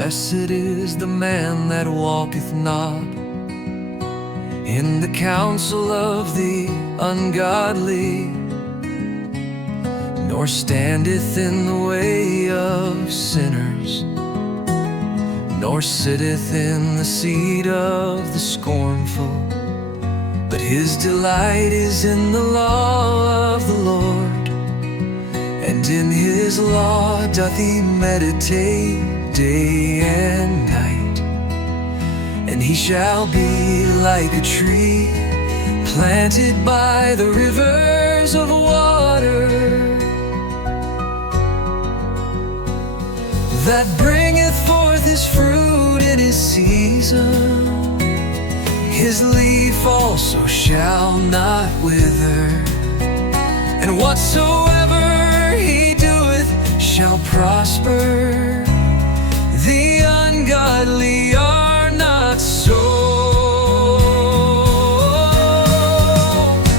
Blessed is the man that walketh not in the counsel of the ungodly, nor standeth in the way of sinners, nor sitteth in the seat of the scornful. But his delight is in the law of the Lord, and in his law doth he meditate day and night. And he shall be like a tree planted by the rivers of water, that bringeth forth his fruit in his season. His leaf also shall not wither, and whatsoever he doeth shall prosper. The ungodly are not so,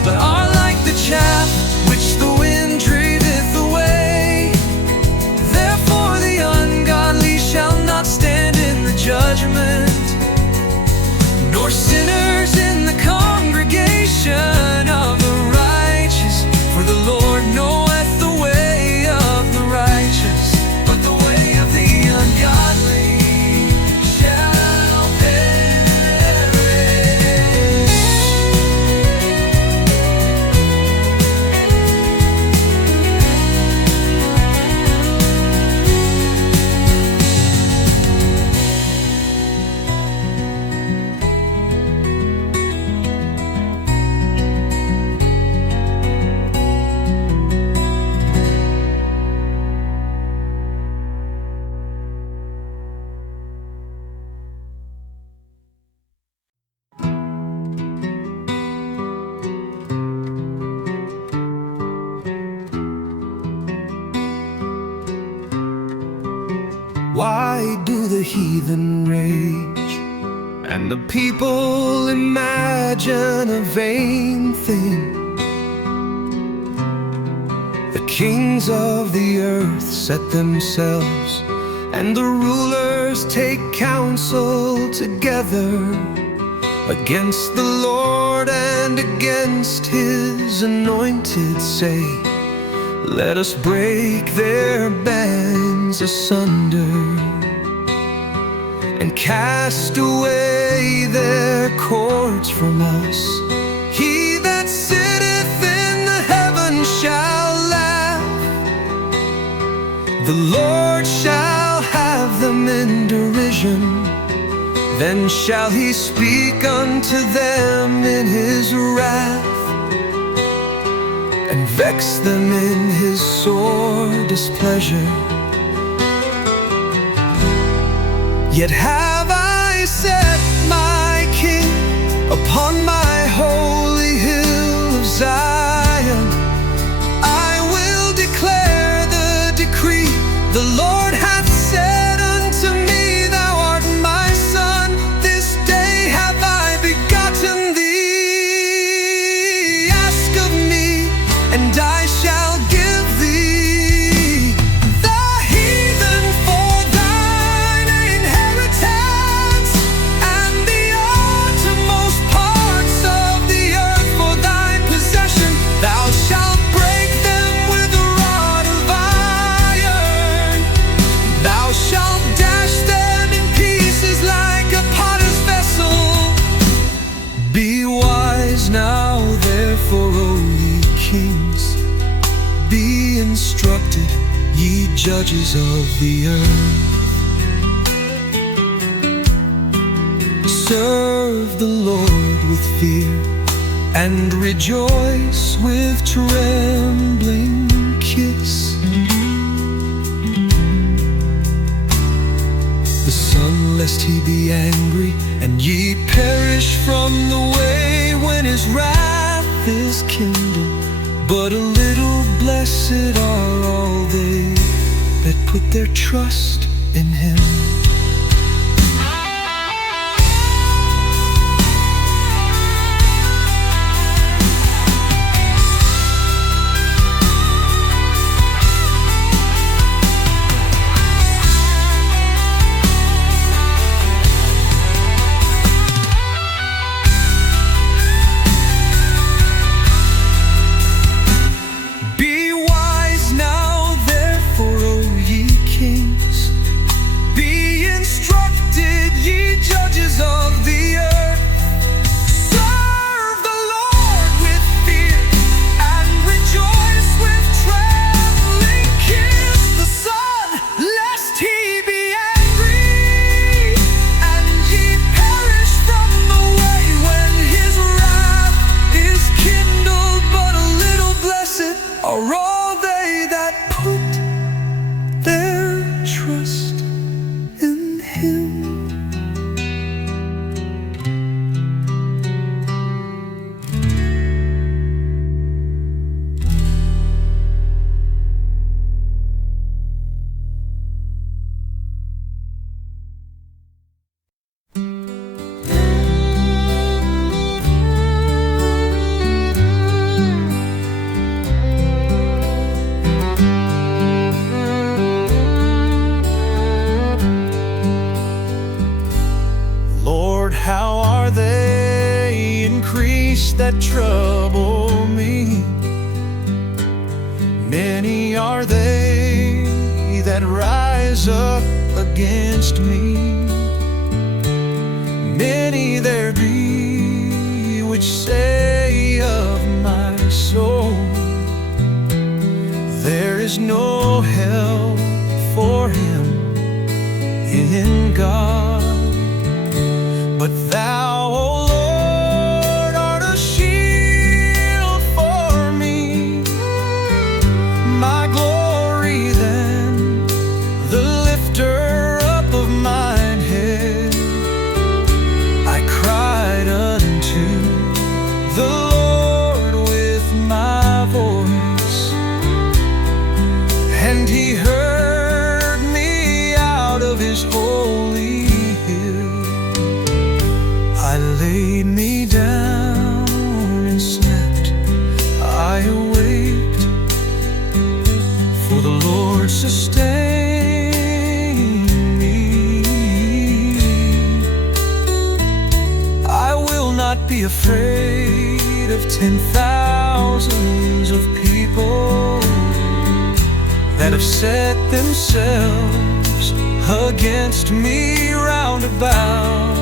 but are like the chaff which the wind driveth away. Therefore the ungodly shall not stand in the judgment, nor sinners in the congregation of the righteous. For the Lord knoweth the way of the righteous, but the way of the ungodly shall perish. Why do the heathen rage, and the people imagine a vain thing? The kings of the earth set themselves, and the rulers take counsel together against the Lord and against his anointed, say, let us break their bands asunder, and cast away their cords from us. He that sitteth in the heavens shall laugh, the Lord shall have them in derision. Then shall he speak unto them in his wrath, and vex them in his sore displeasure. Yet have I set my King upon my holy hill of Zion. I will declare the decree. The Lord hath said unto me, thou art my son, this day have I begotten thee. Ask of me, and I shall give thee the heathen for thine inheritance, and the uttermost parts of the earth for thy possession. Thou shalt break them with a rod of iron, thou shalt dash them in pieces like a potter's vessel. Be wise now, therefore, O ye kings, be instructed, ye judges of the earth. Serve the Lord with fear, and rejoice with trembling. Kiss the Son, lest he be angry, and ye perish from the way when his wrath is kindled. But a little blessed are all they that put their trust in him. peace that trouble me. Many are they that rise up against me. Many there be which say of my soul, there is no help for him in God. But thou, O Lord, art a shield for me, my glory then, the lifter up of mine head. I cried unto the Lord with my voice, and he heard me out of his holy hill. I laid me down and slept, I awaked, for the Lord sustained me. I will not be afraid of 10,000s of people that have set themselves against me round about.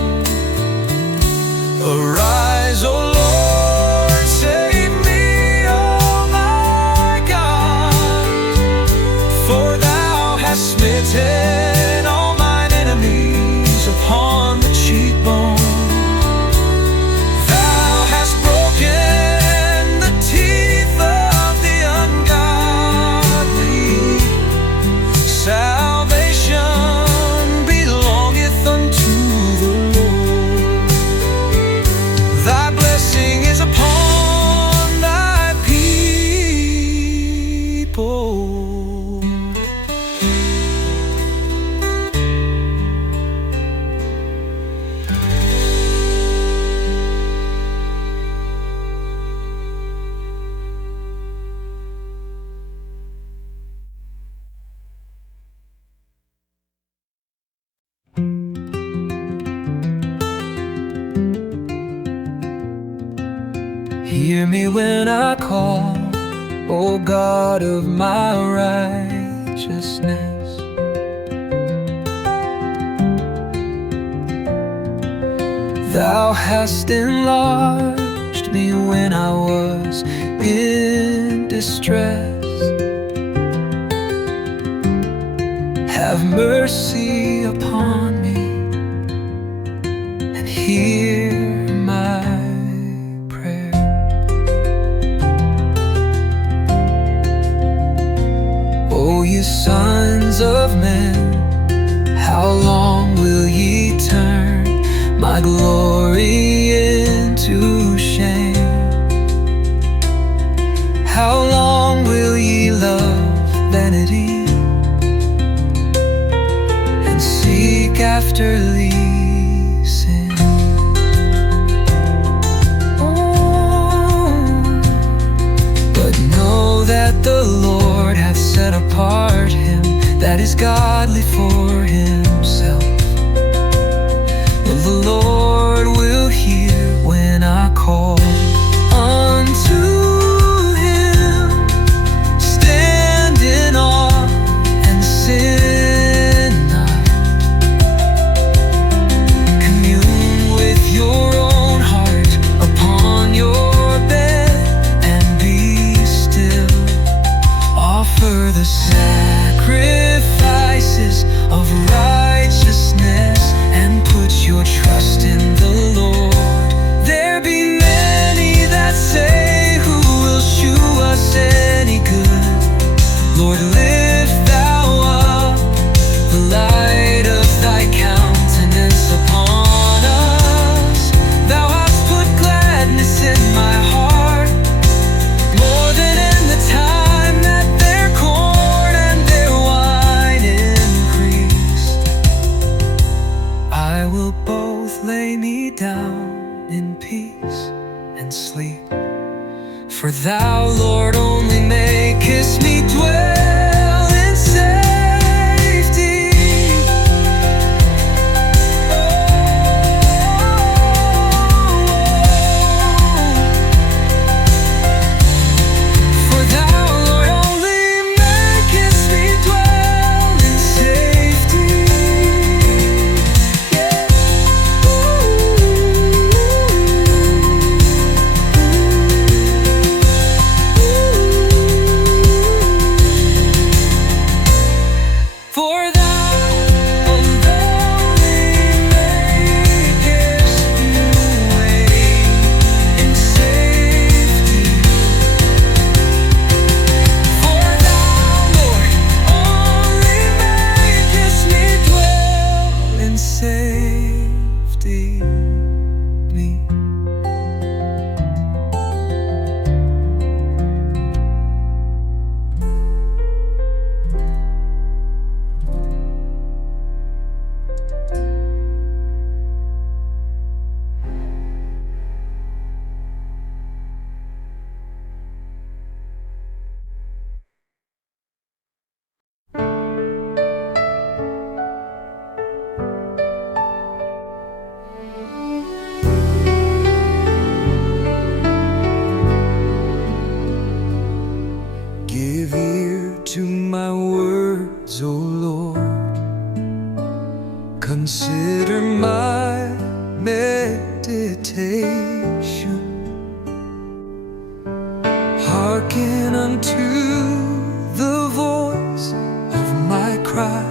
Arise, O Lord, save me, O my God, for thou hast smitten all mine enemies upon the cheekbone. Thou hast broken the teeth of the ungodly. Salvation belongeth unto the Lord. Thy blessing is upon thy people. Hear me when I call, O God of my righteousness. Thou hast enlarged me when I was in distress. Have mercy upon me and hear my prayer. O ye sons of men, how long will ye turn my glory into shame? How long will ye love vanity and seek after leasing? But know that the Lord hath set apart him that is godly for himself. The Lord will hear when I call unto him. Stand in awe and sin not. Commune with your own heart upon your bed and be still. Offer the sacrifices of righteousness and put your trust in the Lord. There be many that say, who will shew us any good? Lord, lift thou up the light of thy countenance upon us. Thou hast put gladness in my heart, more than in the time that their corn and their wine increased. I will both lay me down in peace and sleep, for thou, Lord, only makest me dwell in safety. hearken unto the voice of my cry,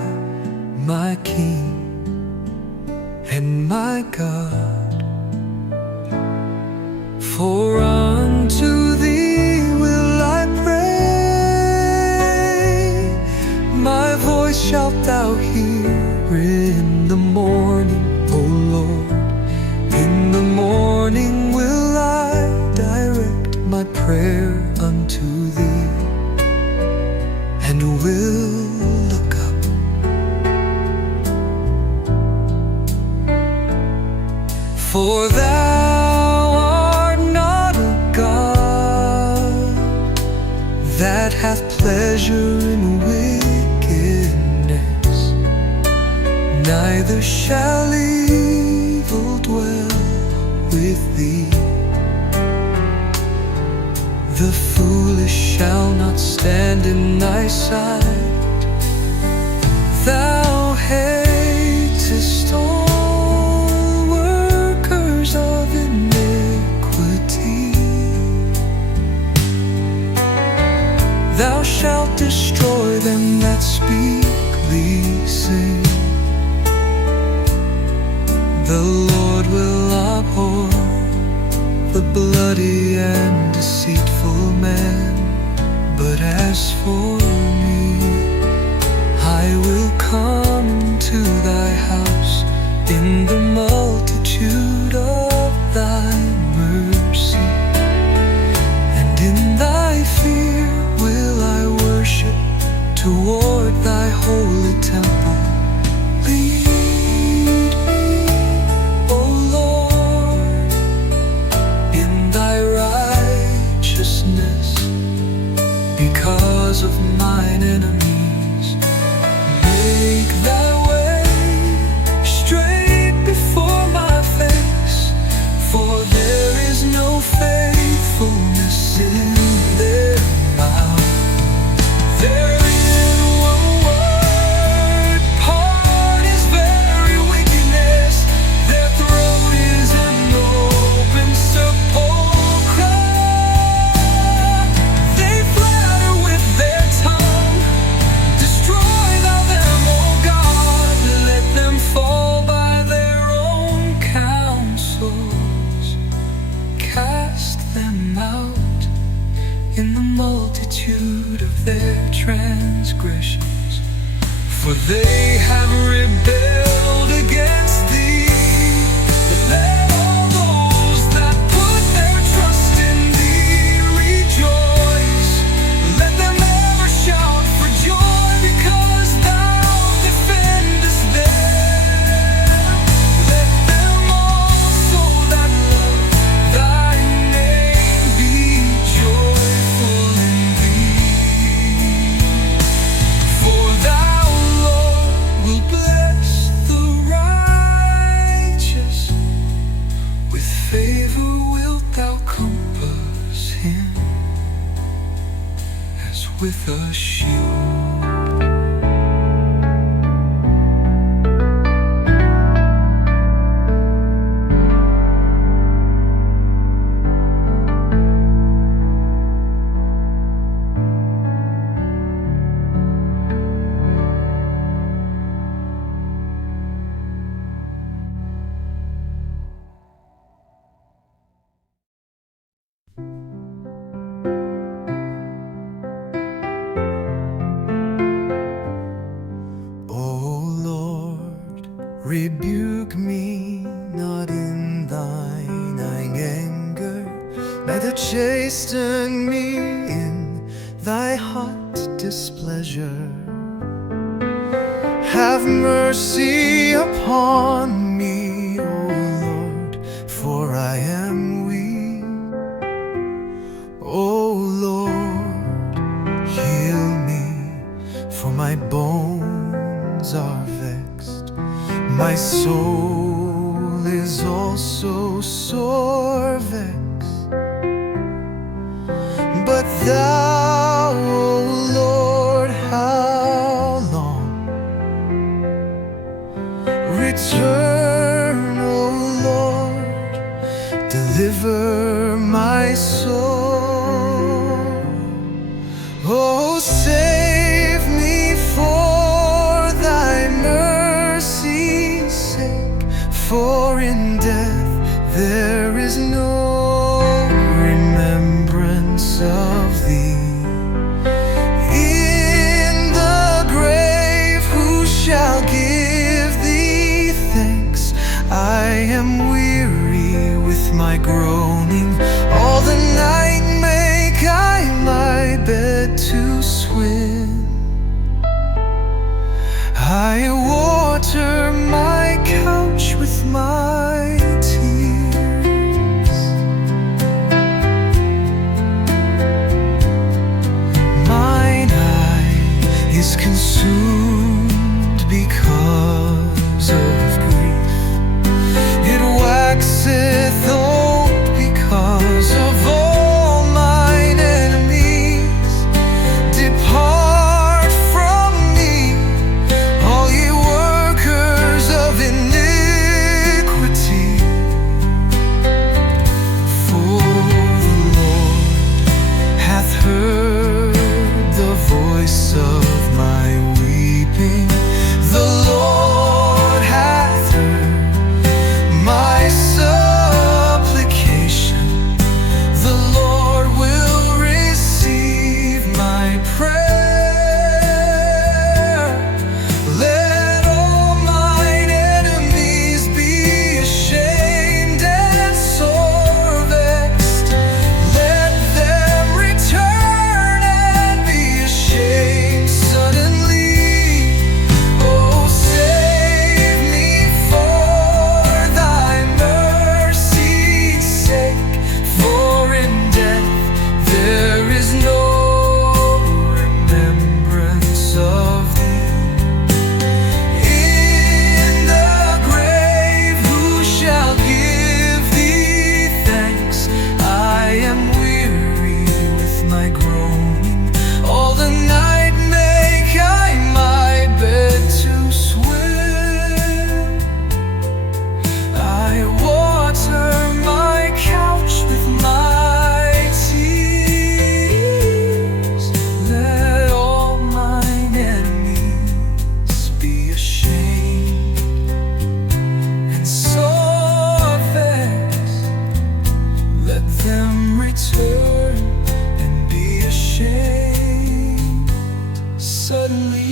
my King and my God. For unto thee will I pray, my voice shalt thou hear in the morning, O Lord. In the morning will I direct my prayer unto thee, and will look up. For thou art not a God that hath pleasure in wickedness, neither shall evil dwell with thee. The foolish shall not stand in thy sight. Thou hatest all workers of iniquity. Thou shalt destroy them that speak these things. The Lord will abhor the bloody and deceitful man, but as for me, I will come to thy house in the multitude of thy mercy, and in thy fear will I worship toward thy holy temple. Lead me, O Lord, in thy righteousness, because of mine enemies. Make thy way straight before my face, for there is no faithfulness in their mouth. Their inward part is very wickedness. Their throat is an open sepulchre. They flatter with their tongue. Destroy thou them, O God. Let them fall by their own counsels. Cast them out in the multitude of their transgressions, for they have rebelled against thee. Let all those that put their trust in thee rejoice. Let them ever shout for joy, because thou defendest them. Let them also that love thy name be joyful in thee. For thou, Lord, will bless the righteous. With favor wilt thou compass him, as with a shield. Rebuke me not in thine anger, neither chasten me in thy hot displeasure. Have mercy upon me, O Lord, for I am weak. O Lord, heal me, for my bones are vexed. My soul is also sore vexed. But thou, O Lord, how long? Return, O Lord, deliver my soul. Oh, save me for thy mercy's sake, for in death there is no remembrance of thee. In the grave who shall give thee thanks? I am weary with my groaning. All the night make I my bed to swim. I water my couch with my tears. Mine eye is consumed because of grief. It waxeth old because of all mine enemies. Depart from me, all ye workers of iniquity. For the Lord hath heard the voice of my weeping. The Lord hath heard my supplication. The Lord will receive my prayer. Let all mine enemies be ashamed and sore vexed. Let them return and be ashamed suddenly. Oh, save me for thy mercy's sake, for in death there is no remembrance of thee. In the grave who shall give thee thanks? I am weary with my groaning. All the night make I my bed to swim. I water my couch with my tears. Let all mine enemies be ashamed and sore vexed. Let them return and be ashamed suddenly.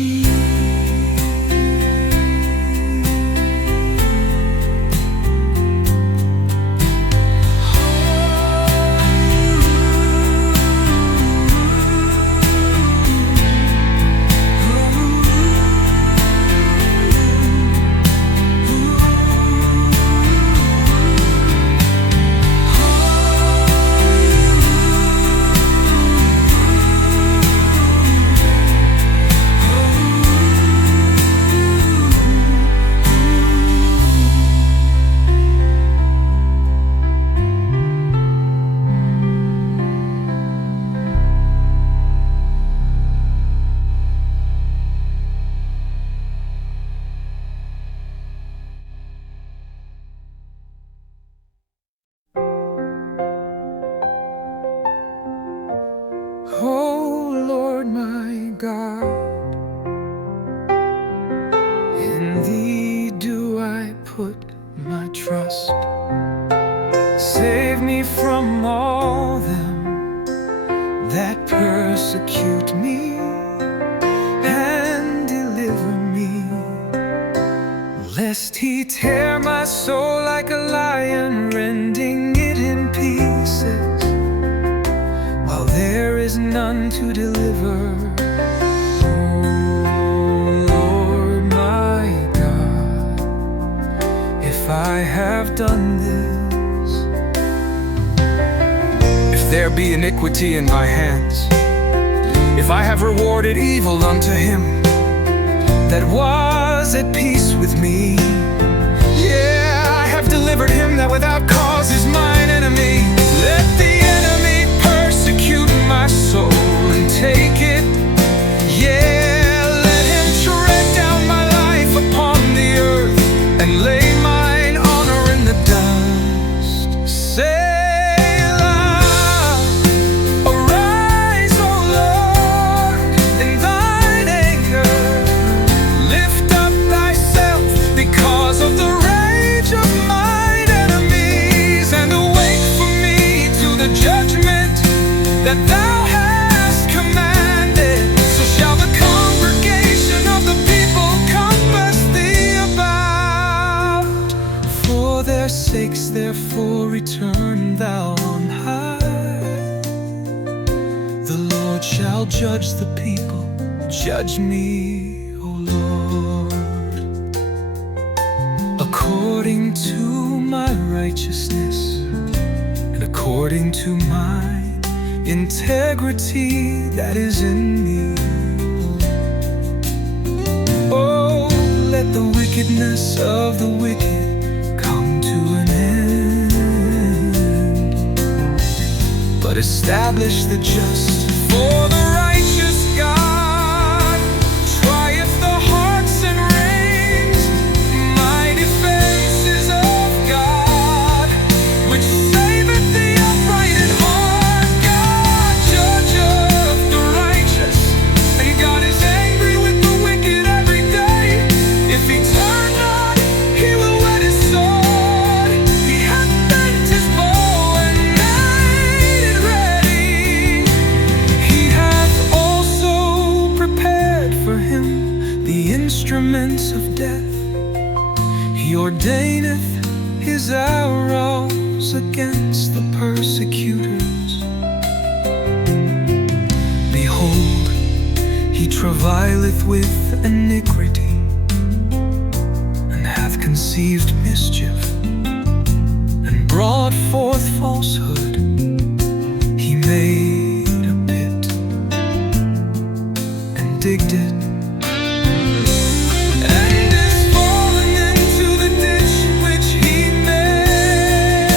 Oh Lord my God, in thee do I put my trust. Save me from all them that persecute me, and deliver me, lest he tear my soul like a lion, rending it in pieces, while there is none to deliver. Oh Lord my God, if I have done this, if there be iniquity in my hands, if I have rewarded evil unto him that was at peace with me, yeah, I have delivered him that without cause is mine enemy. Let the enemy persecute my soul and take it, yeah, let him tread down my life upon the earth and lay mine honor in the dust. Selah. Arise, O Lord. that thou hast commanded. So shall the congregation of the people compass thee about. For their sakes therefore return thou on high. The Lord shall judge the people. Judge me, O Lord, according to my righteousness and according to my integrity that is in me. Oh, let the wickedness of the wicked come to an end, but establish the just. For the righteous God trieth the hearts and reins. Mighty faces of God, which saveth the upright in heart. God judgeth the righteous, and God is angry with the wicked every day. If he turn not, he will whet his sword. He hath bent his bow and made it ready. He hath also prepared for him the instruments of death. He ordaineth his arrows against the persecutors. Behold, he travaileth with iniquity, and hath conceived mischief, and brought forth falsehood. He made a pit, and digged it, and is fallen into the ditch which he made.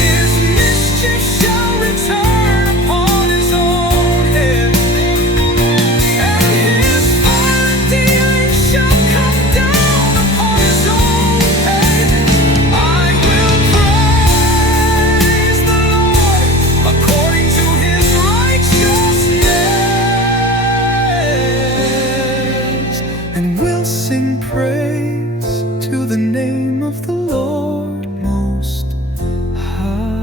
His mischief shall return upon his own head, and his foreign dealings shall come down upon his own head. I will praise the Lord according to his righteousness, and will sing praise to the name of the Lord Most High.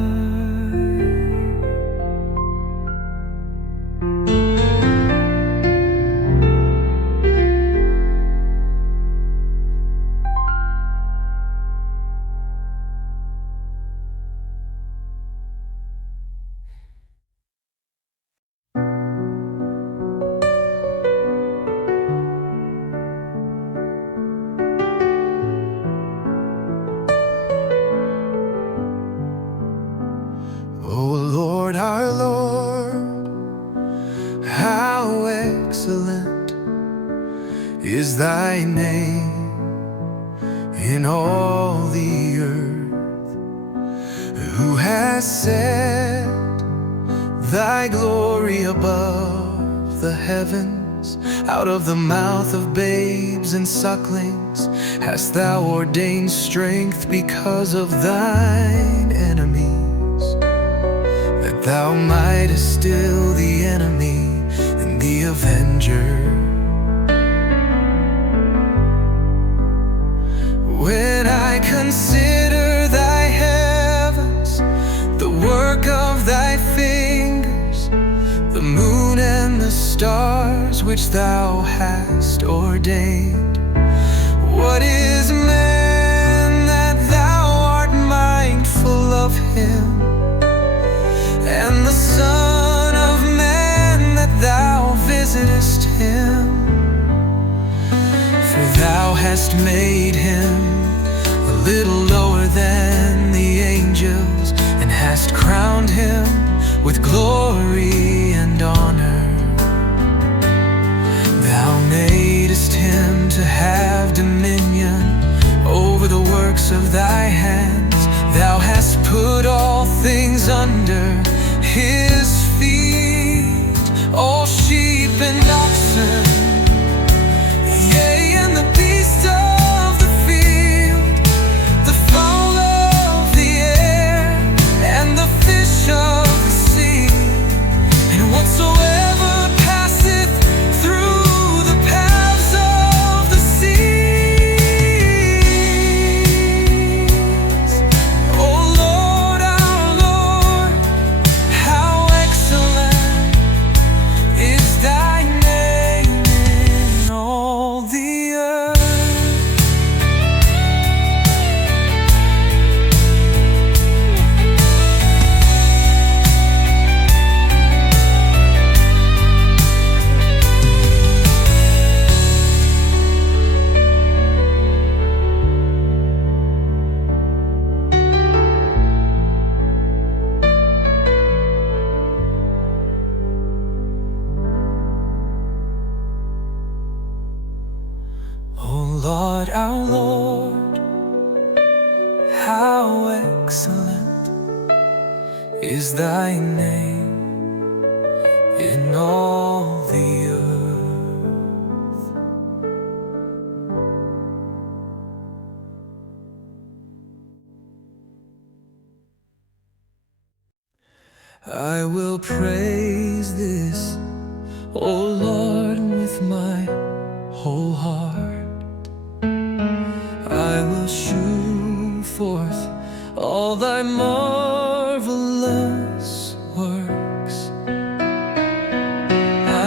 O Lord, our Lord, how excellent is thy name in all the earth. Who has set thy glory above the heavens? Out of the mouth of babes and sucklings hast thou ordained strength because of thine enemies, that thou mightest still the enemy and the avenger. When I consider thy heavens, the work of thy fingers, the moon and the stars which thou hast ordained, what is man that thou art mindful of him, and the Son of Man that thou visitest him? For thou hast made him a little lower than the angels, and hast crowned him with glory and honor. Thou madest him to have dominion over the works of thy hands. Thou hast put all things under his feet, all sheep and oxen, yea, and the beasts of the field, the fowl of the air, and the fish of the sea, and whatsoever passeth through the paths of the seas. O Lord, our Lord, how is thy name in all the earth. I will praise this, O Lord, with my whole heart. I will shew forth all thy marvelous works.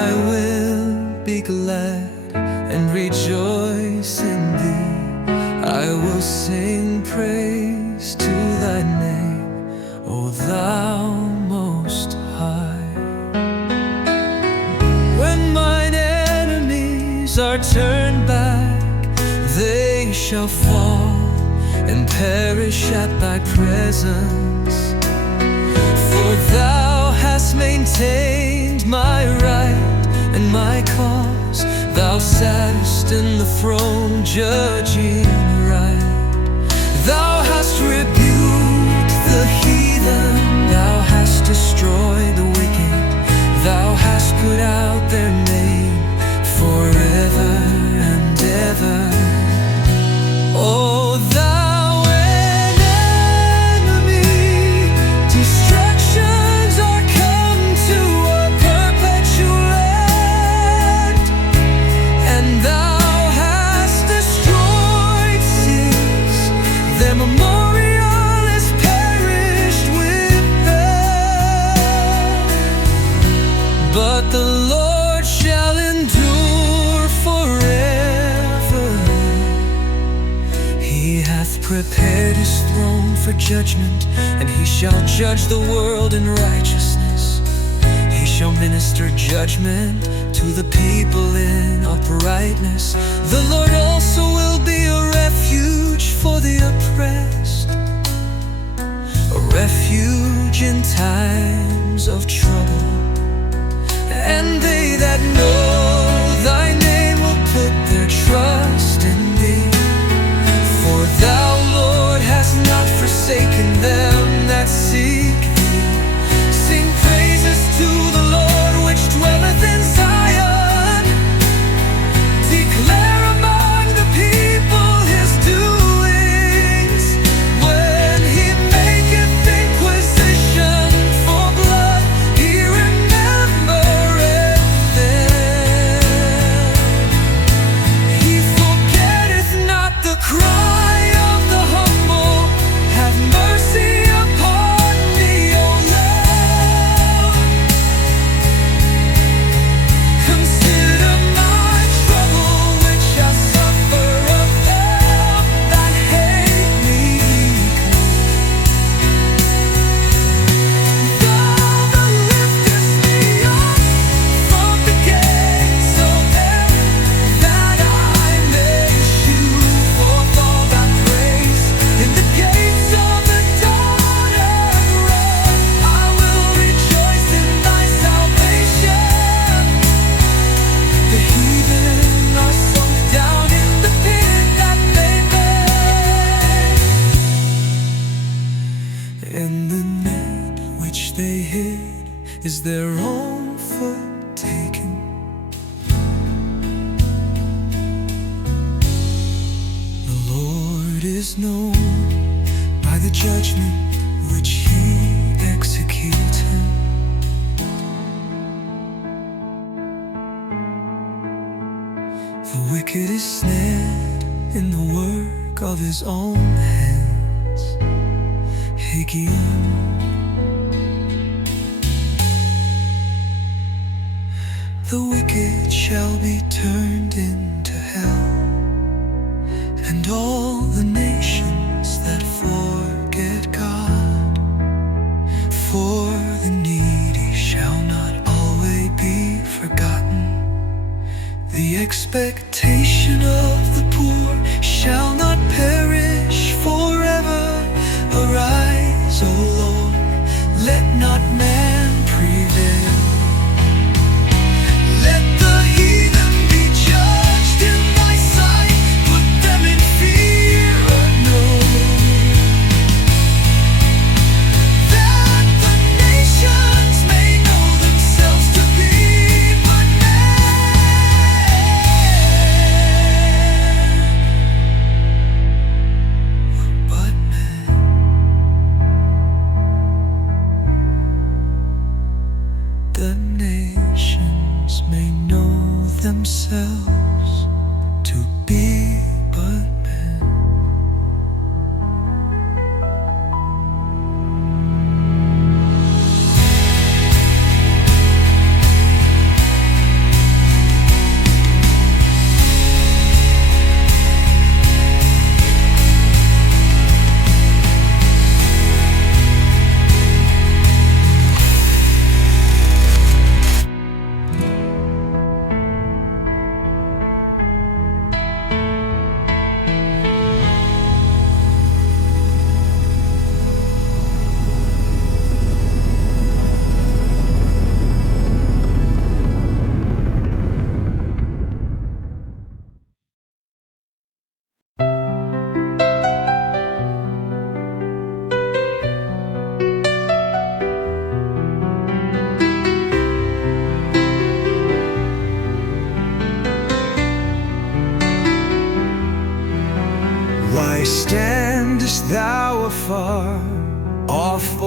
I will be glad and rejoice in thee. I will sing praise to thy name, O thou most high. When mine enemies are turned back, they shall fall and perish at thy presence. For thou hast maintained my right and my cause. Thou sattest in the throne, judging right. Thou hast rebuked the heathen, thou hast destroyed the wicked. Thou hast put out their name forever and ever. Oh, thou enemy, distractions are come to a perpetual end, and thou hast destroyed sins, their memorial is perished with them. But the Lord shall endure forever. He hath prepared his throne for judgment, and he shall judge the world in righteousness. He shall minister judgment to the people in uprightness. The Lord also will be a refuge for the oppressed, a refuge in times of trouble. And they that know thy name will put their trust in thee. For thou, Lord, hast not forsaken them that seek thee. Sing praises to the Lord which dwelleth in Zion. Declare among the people his doings. When he maketh inquisition for blood, he remembereth them. He forgetteth not the cry of the humble. Have mercy upon me, O Lord. Consider my trouble which I suffer of them that hate me. Thou that liftest me up from the gates of hell, that I may shew forth all thy praise. In the gates of the daughter wrath, I will rejoice in thy salvation. The heathen are sunk down in the pit that they made. In the net which they hid is their own foot taken. The Lord is known by the judgment which he executeth. The wicked is snared in the work of his own hands. Haggai. The wicked shall be turned into hell, and all the nations that forget God. For the needy shall not always be forgotten. The expectation of the poor shall not perish forever. Arise, O Lord, let not man prevail. Let the heathen be judged in thy sight. Put them in fear unknown, that the O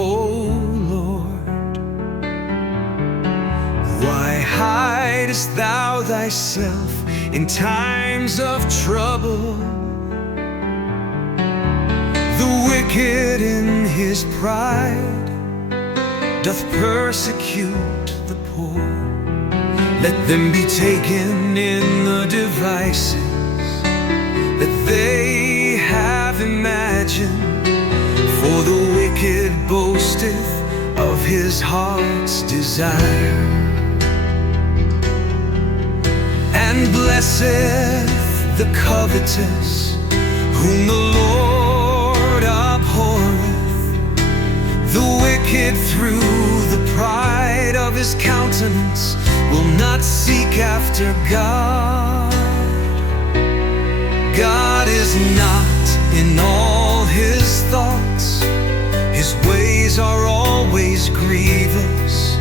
Lord. Why hidest thou thyself in times of trouble? The wicked in his pride doth persecute the poor. Let them be taken in the devices that they have imagined. For the wicked boasteth of his heart's desire, and blesseth the covetous, whom the Lord abhorreth. The wicked through the pride of his countenance will not seek after God. God is not in all his thoughts, his ways are always grievous.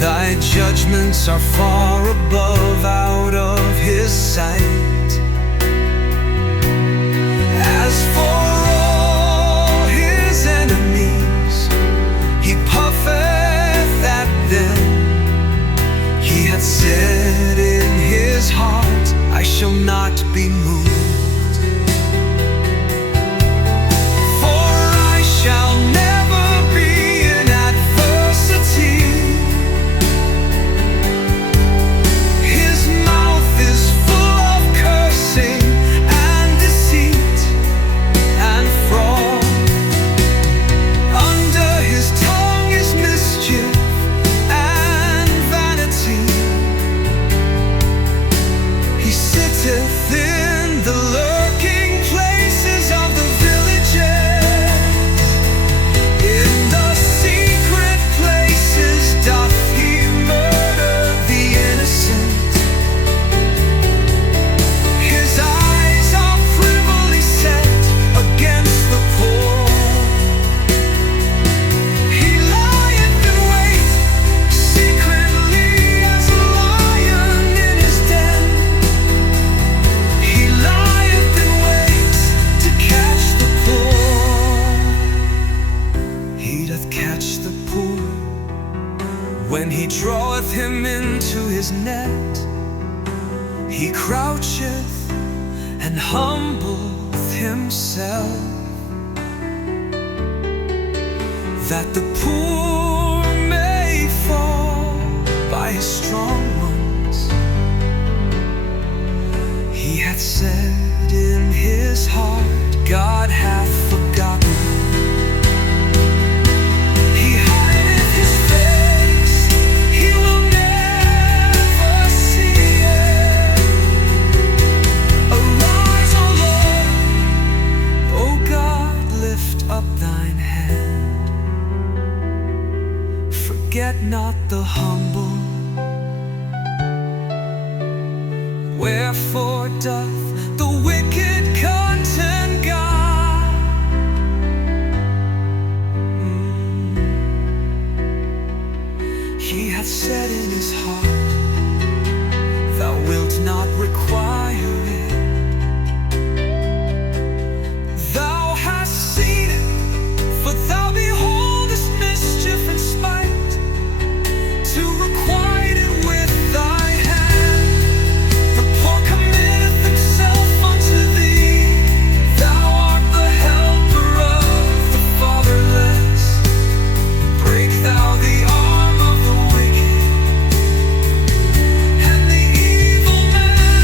Thy judgments are far above, out of his sight. As for all his enemies, he puffeth at them. He hath said in his heart, I shall not be moved. When he draweth him into his net, he croucheth and humbleth himself, that the poor may fall by his strong ones. He hath said in his heart, God hath forgotten. Forget not the humble. Wherefore doth the wicked contemn God? He hath said in his heart, thou wilt not require it. Thou hast seen it, for thou beholdest mischief and spite, to requite it with thy hand. The poor committeth himself unto thee. Thou art the helper of the fatherless. Break thou the arm of the wicked, and the evil man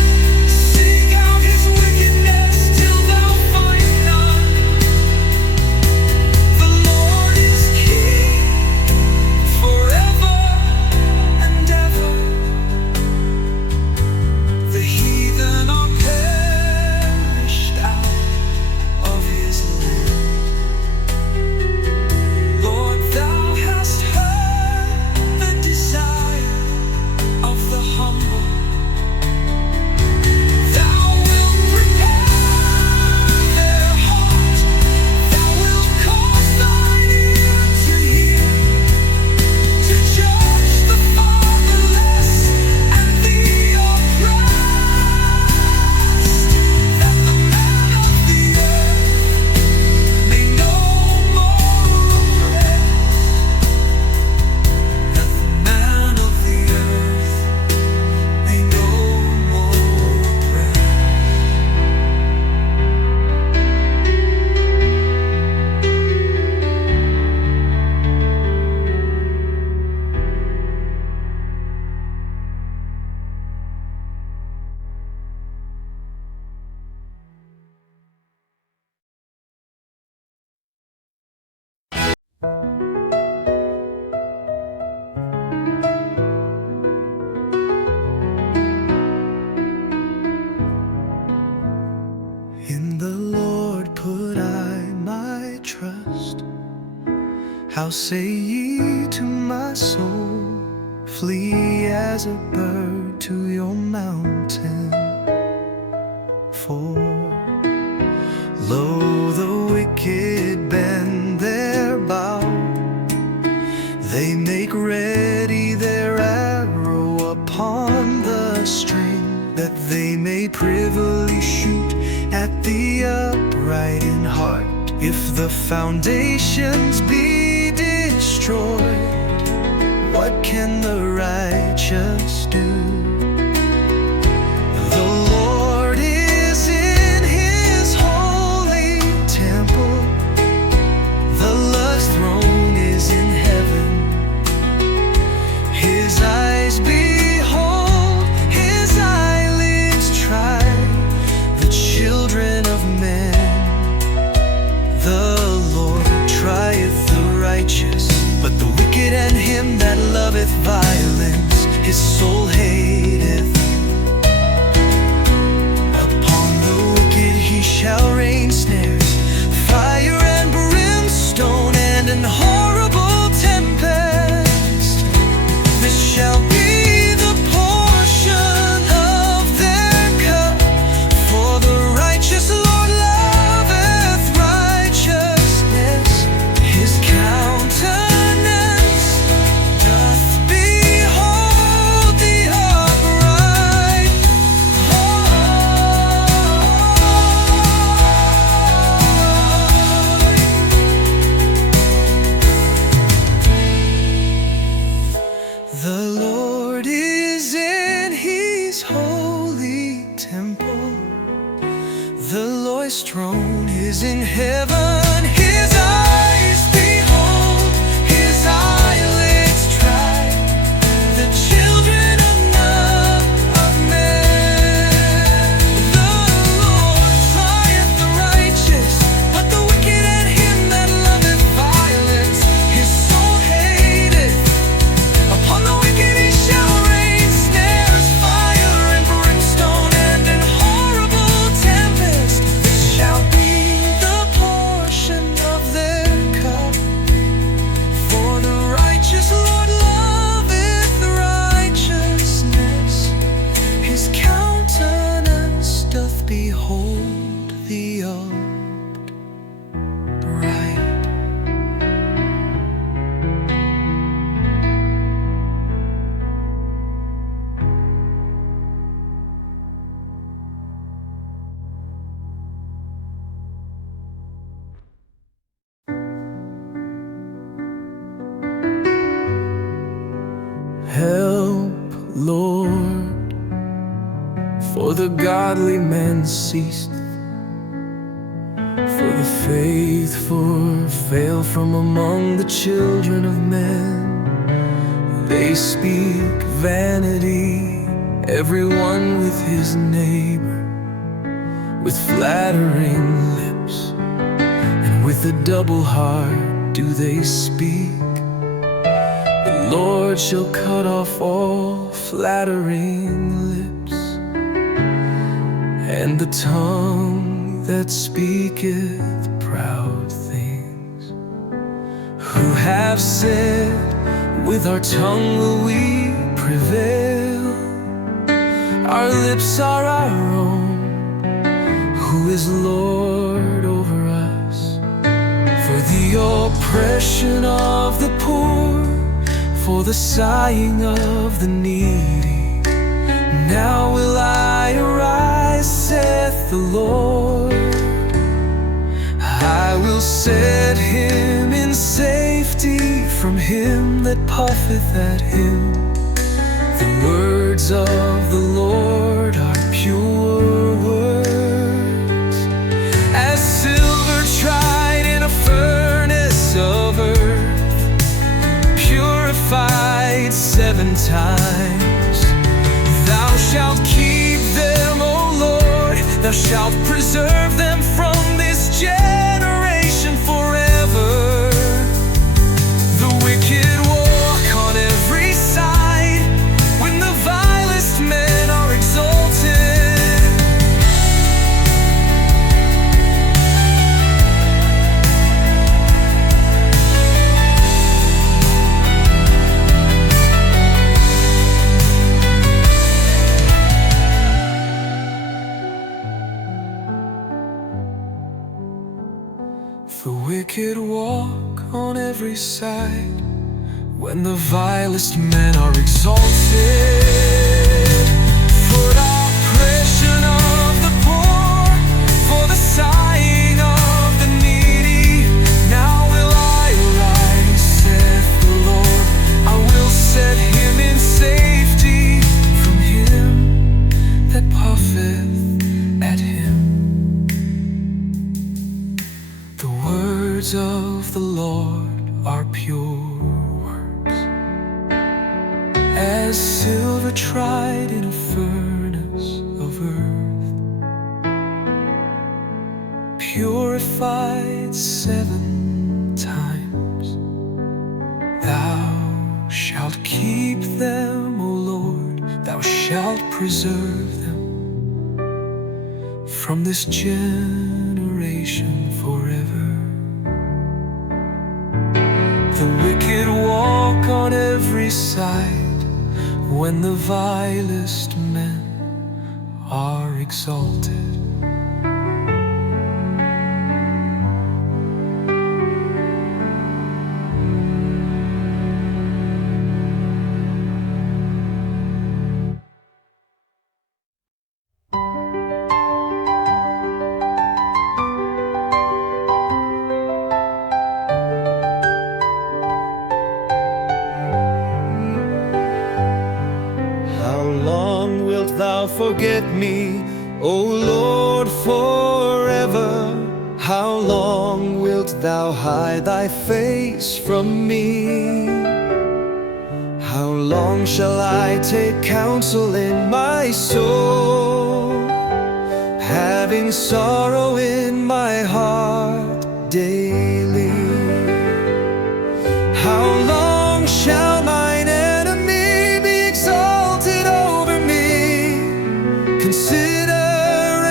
How say ye to my soul, flee as a bird to your mountain? For lo, the wicked bend their bow, they make ready their arrow upon the string, that they may privily shoot at the upright in heart. If the foundations be destroyed, what can the righteous do? The Lord is in his holy temple, the Lord's throne is in heaven. His eyes behold, his eyelids try the children of men. The Lord trieth the righteous, but the wicked and him that loveth violence his soul hateth. Upon the wicked he shall rain snares, fire and brimstone, and an horrible tempest. This shall be the portion of their cup, for the righteous Lord loveth righteousness. His countenance doth behold the upright. The Lord is in his holy temple, the Lord's throne is in heaven. His eyes behold, his eyelids try the children of men. The Lord trieth the righteous, but the wicked and him that loveth violence his soul hateth. Upon the wicked he shall rain snares, fire and brimstone, and an horrible tempest. This shall be the portion of their cup, for the righteous Lord loveth righteousness. His countenance doth behold the upright. Help, Lord, for the godly men ceased, for the faithful fail from among the children of men. They speak vanity, everyone with his neighbor, with flattering lips, and with a double heart do they speak. The Lord shall cut off all flattering lips, and the tongue that speaketh proud things. Who have said, with our tongue will we prevail? Our lips are our own. Who is Lord over us? For the oppression of the poor, for the sighing of the needy, now will I arise, saith the Lord. I will set him in safety from him that puffeth at him. The words of the Lord are pure words, as silver tried in a furnace of earth, purified 7 times. Thou shalt keep them, O Lord, thou shalt preserve them from this generation forever. The wicked walk on every side, when the vilest men are exalted. wicked walk on every side, when the vilest men are exalted. For the oppression of the poor, for the sighing of the needy, now will I arise, saith the Lord. I will set him in safety from him that puffeth at him. The words of the Lord are pure words, as silver tried in a furnace of earth, purified 7 times. Thou shalt keep them, O Lord, thou shalt preserve them from this generation forever. The wicked walk on every side, when the vilest men are exalted. Forget me, O Lord, forever? How long wilt thou hide thy face from me? How long shall I take counsel in my soul, having sorrow in my heart daily? How long shall mine enemy be exalted over me? Consider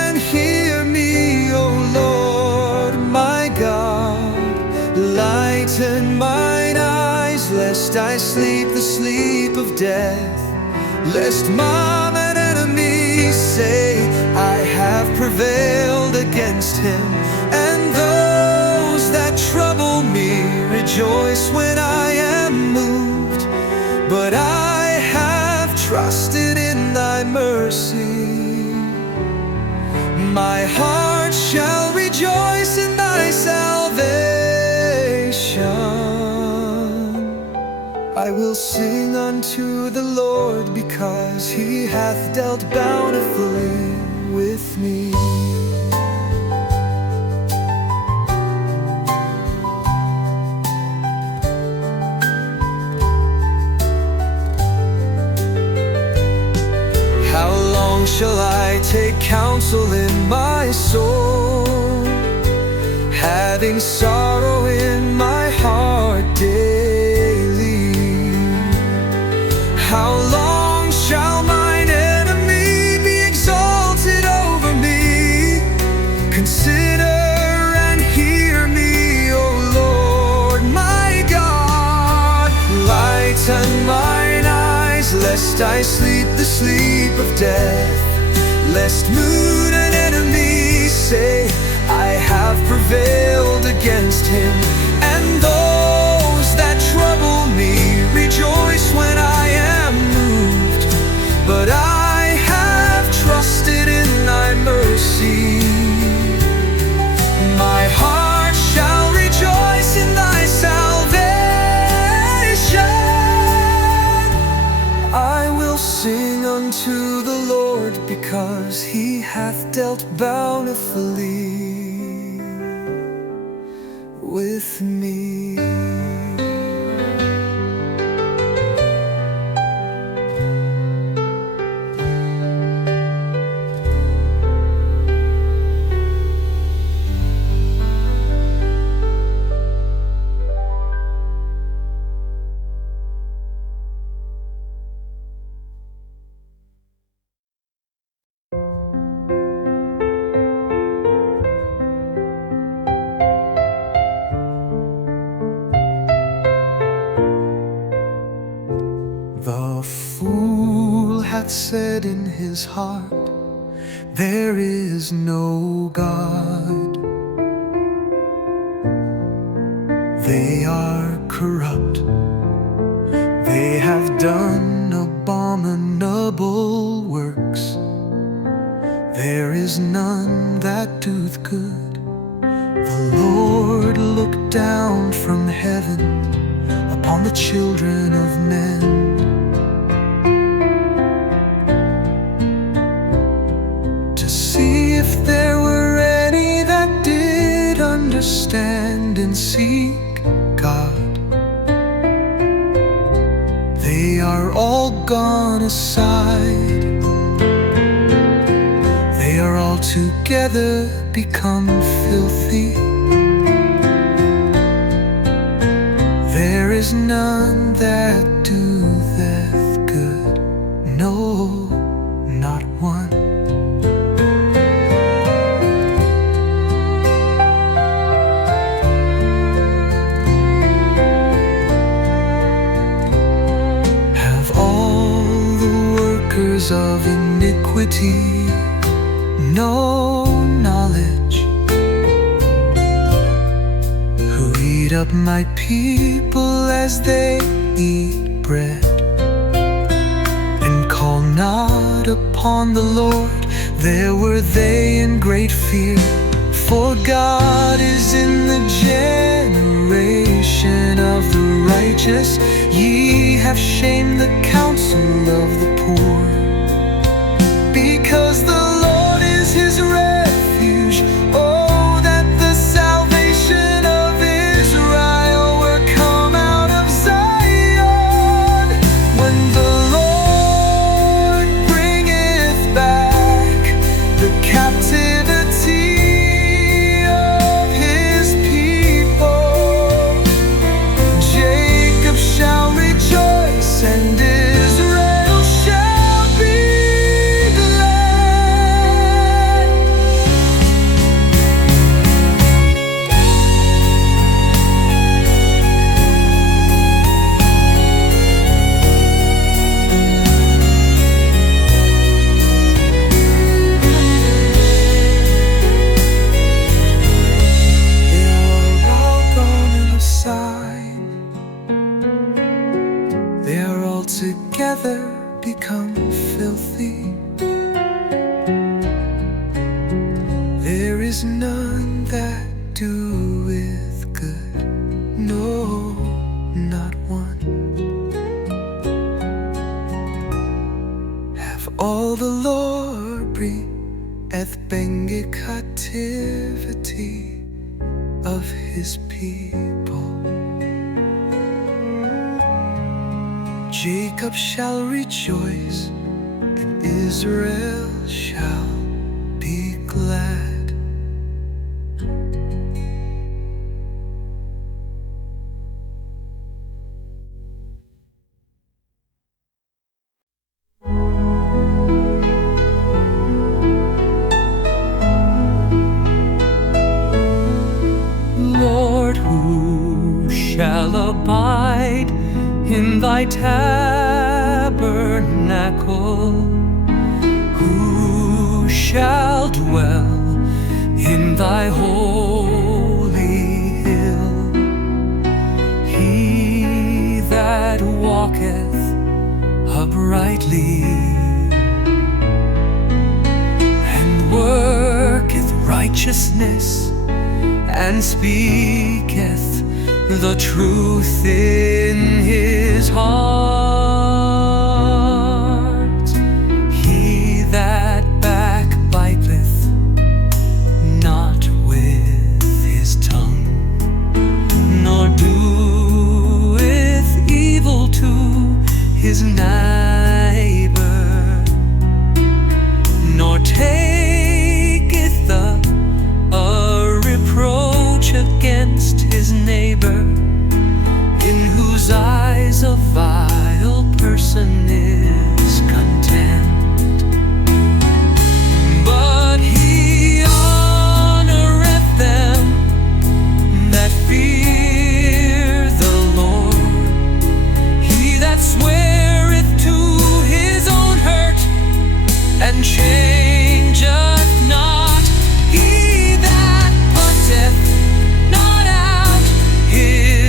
and hear me, O Lord, my God. Lighten mine eyes, lest I sleep the sleep of death, lest mine enemies say, I have prevailed against him. And those that trouble me rejoice when I am moved. But I have trusted in thy mercy. My heart shall rejoice in thy salvation. I will sing unto the Lord, because he hath dealt bountifully with me. How long shall I take counsel in my soul, having sorrow in my heart daily? How long shall mine enemy be exalted over me? Consider and hear me, O Lord, my God. Lighten mine eyes, lest I sleep the sleep of death, lest moon and enemy say, I have prevailed against him. And those that trouble me rejoice when I am moved. But I have trusted in thy mercy. My heart shall rejoice in thy salvation. I will sing unto the Lord, because he hath dealt bountifully with me. The fool hath said in his heart, there is no God. They are corrupt. They have done abominable works. There is none that doeth good. The Lord looked down from heaven upon the children of men to see if there were any that did understand and seek God. They are all gone aside. They are all together become filthy. There is none that doeth good, no, not one. Have all the workers of iniquity no knowledge, who eat up my people as they eat bread, and call not upon the Lord? There were they in great fear, for God is in the generation of the righteous. Ye have shamed the counsel of the poor, because the Lord is his refuge. Oh, that the salvation of Israel were come out of Zion. When the Lord bringeth back the captivity of his people, Jacob shall rejoice and Israel shall be glad. They are all gone aside. They are all together become filthy. There is none that doeth good, no, not one. Have all the Lord bringeth banged captivity of his people. Jacob shall rejoice, and Israel shall be glad. Lord, who shall abide in thy tabernacle? Who shall dwell in thy holy hill? He that walketh uprightly and worketh righteousness and speaketh the truth in his heart. He that backbiteth not with his tongue, nor doeth evil to his neighbor, nor taketh a reproach against his neighbor, in whose eyes a vile person is content. But he honoreth them that fear the Lord. He that sweareth to his own hurt and changeth not, he that putteth not out his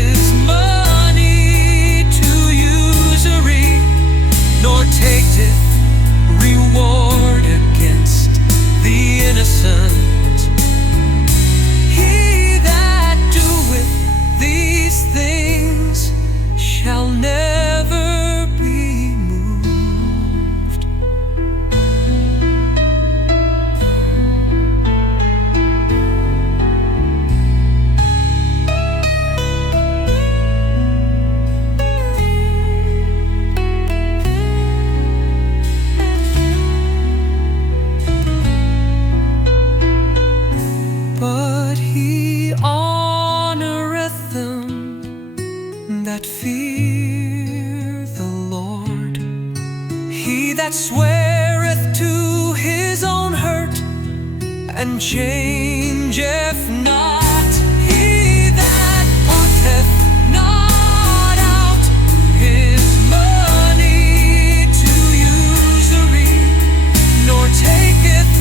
fear the Lord. He that sweareth to his own hurt and changeth not. He that putteth not out his money to usury, nor taketh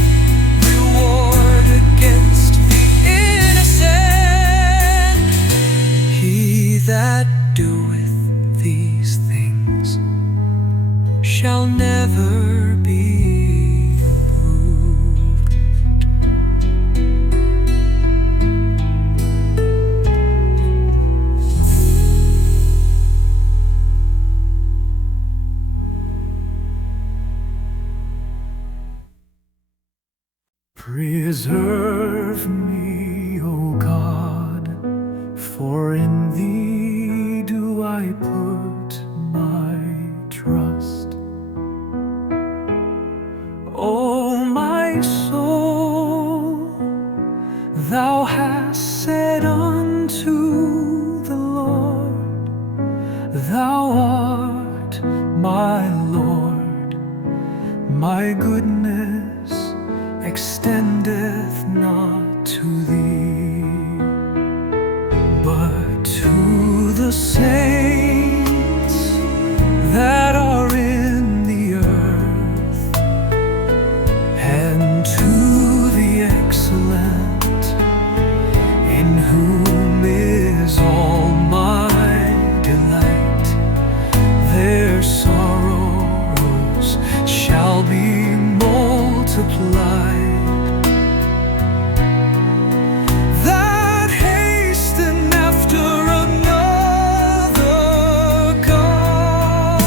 reward against the innocent. He that doeth these things shall never be moved. Preserve me, O God, for in Thee do I put my trust. O my soul, Thou hast said unto the Lord, Thou art my Lord. My goodness extendeth not to Thee, but to the saints that are in the earth, and to the excellent, in whom is all my delight. Their sorrows shall be multiplied. That hasten after another God,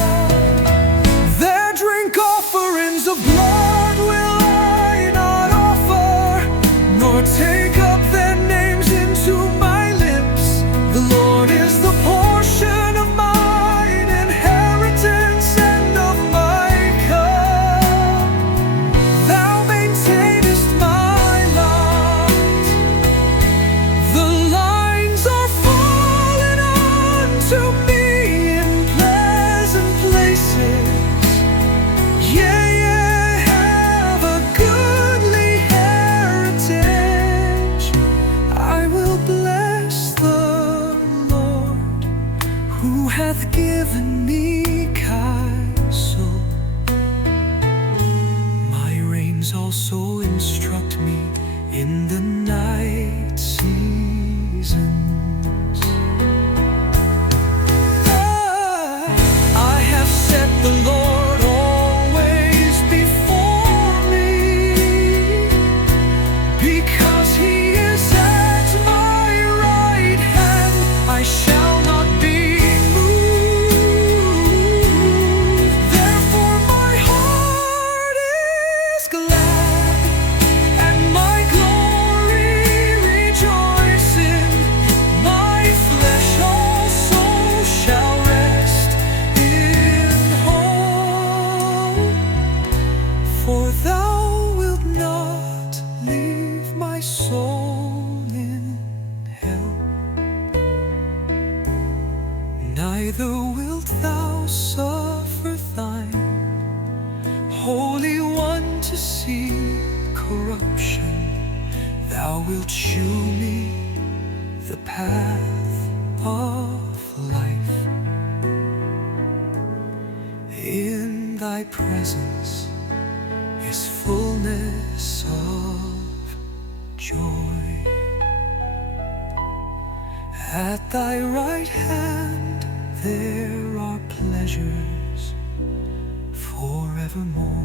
their drink offerings of blood will I not offer, nor take up their names into my lips. The Lord is the portion of mine inheritance and of my cup. Thou maintainest my lot. The lines are fallen unto me in pleasant places. Yea, have a goodly heritage. I will bless the Lord, who hath given me counsel. My reins also instruct me in the night seasons. I have set the Lord always before me. Because He is at my right hand, I shall not be moved. Therefore my heart is glad, and my glory rejoicing. My flesh also shall rest in hope. For Thou wilt not leave my soul in hell, neither wilt Thou suffer Thine Holy One to see corruption. Thou wilt shew me the path of life. In Thy presence is fullness of joy. At Thy right hand there are pleasures forevermore.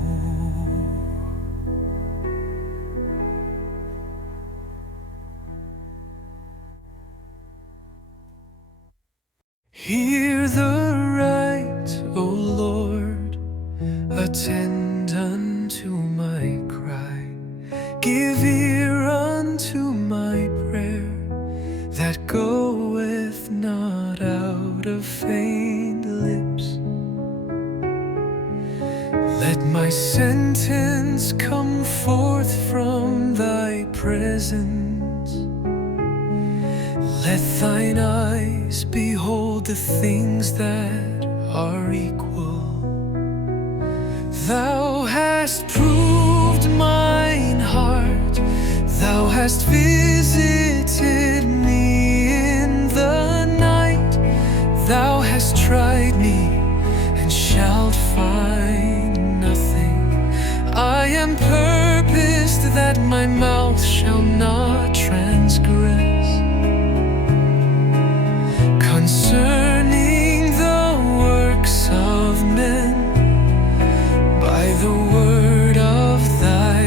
Hear the right, O Lord, attend unto my cry. Give ear unto my prayer, that goeth not out of feigned lips. Let my sentence come forth from Thy presence. Let thine eyes behold the things that are equal. Thou hast proved mine heart, thou hast visited me in the night. Thou hast tried me and shalt find nothing. I am purposed that my mouth shall not transgress concerning the works of men, by the word of thy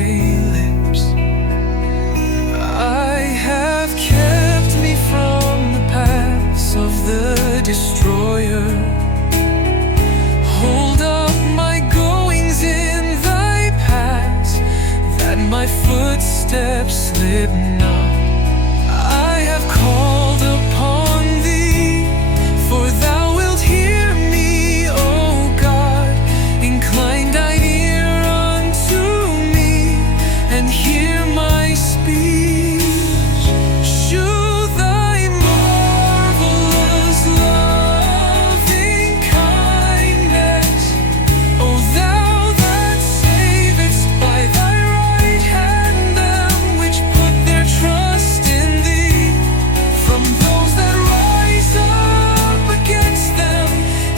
lips. I have kept me from the paths of the destroyer. Hold up my goings in thy paths, that my footsteps slip not. I have called upon thee, for thou wilt hear me, O God. Incline thine ear unto me, and hear my speech. Shew thy marvelous loving kindness, O thou that savest by thy right hand them which put their trust in thee. From those that rise up against them,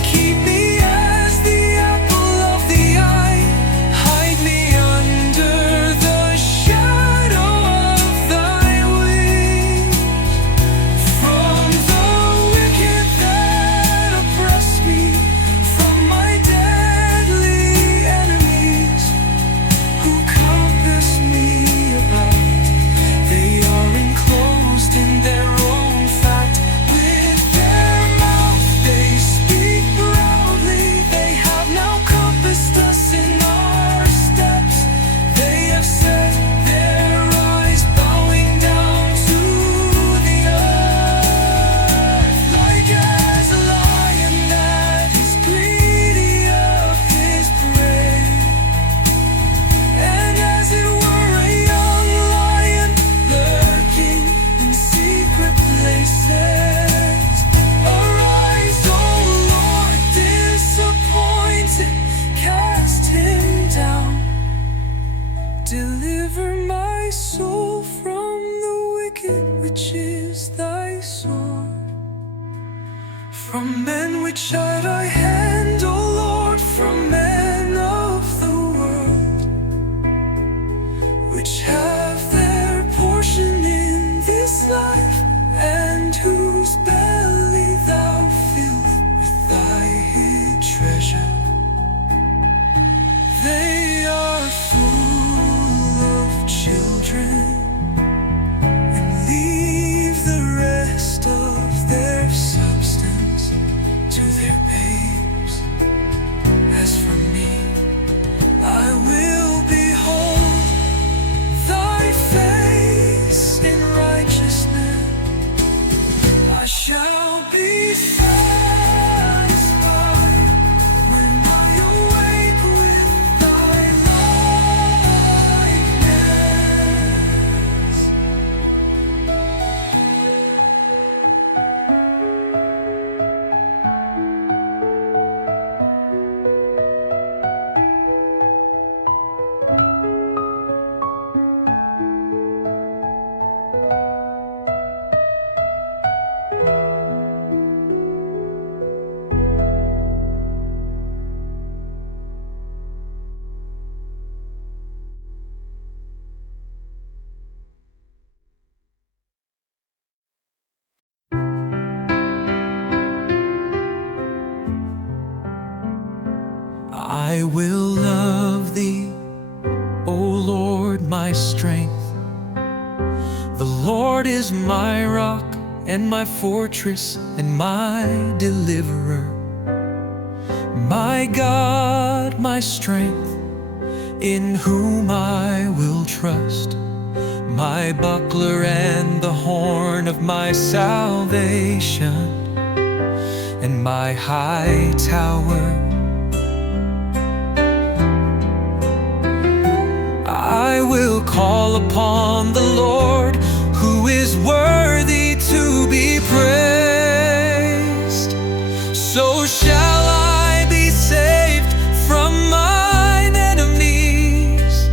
keep me as the apple of the eye. Hide me under the shadow of thy wings. From the wicked that oppress me, from my deadly enemies who compass me about. They are enclosed in their own fat. With their mouth they speak proudly. They have now compassed us in our steps. They have set their eyes bowing down to the earth. Like as a lion that is greedy of his prey, and as it were a young lion lurking in secret places. Arise, O Lord, disappointed, cast him down. Deliver my soul from the wicked, which is thy sword. From men which are thy hand, O Lord, from men of the world, which have their portion in this life, and whose belly thou filled with thy hid treasure. They are full of children, and leave the rest of their substance to their babes. As for me, I will behold thy face in righteousness. I shall be satisfied when I awake with thy I will love thee, O Lord, my strength. The Lord is my rock and my fortress and my deliverer. My God, my strength, in whom I will trust. My buckler and the horn of my salvation, and my high tower. I will call upon the Lord, who is worthy to be praised. So shall I be saved from mine enemies.